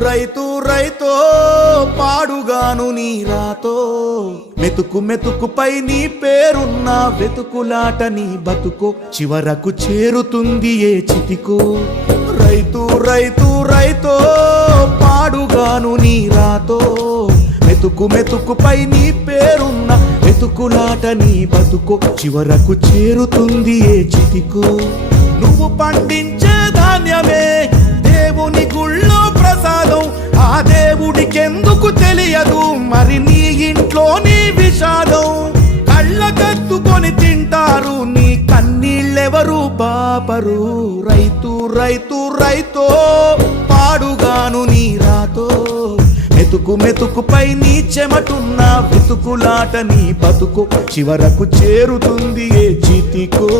రైతు రైతో పాడుగాను నీ రాతో మెతుకు మెతుకుపై నీ పేరున్న వెతుకులాట నీ బతుకో చివరకు చేరుతుంది ఏ చితికో రైతు రైతు రైతో పాడుగాను నీ రాతో మెతుకు మెతుకుపై నీ పేరున్న వెతుకులాట నీ బతుకో చివరకు చేరుతుంది ఏ చితికో నువ్వు పండించే ధాన్యమే దేవుని గుళ్ళో ప్రసాదం ఆ దేవుడికెందుకు తెలియదు మరి నీ ఇంట్లో నీ విషాదం కళ్ళకత్తుకొని తింటారు నీ కన్నీళ్ళెవరు పాపరు రైతు రైతు రైతో పాడుగాను నీ రాతో మెతుకు మెతుకుపై నీ చెమటున్న వెతుకులాట నీ బతుకు చివరకు చేరుతుంది ఏ చితికో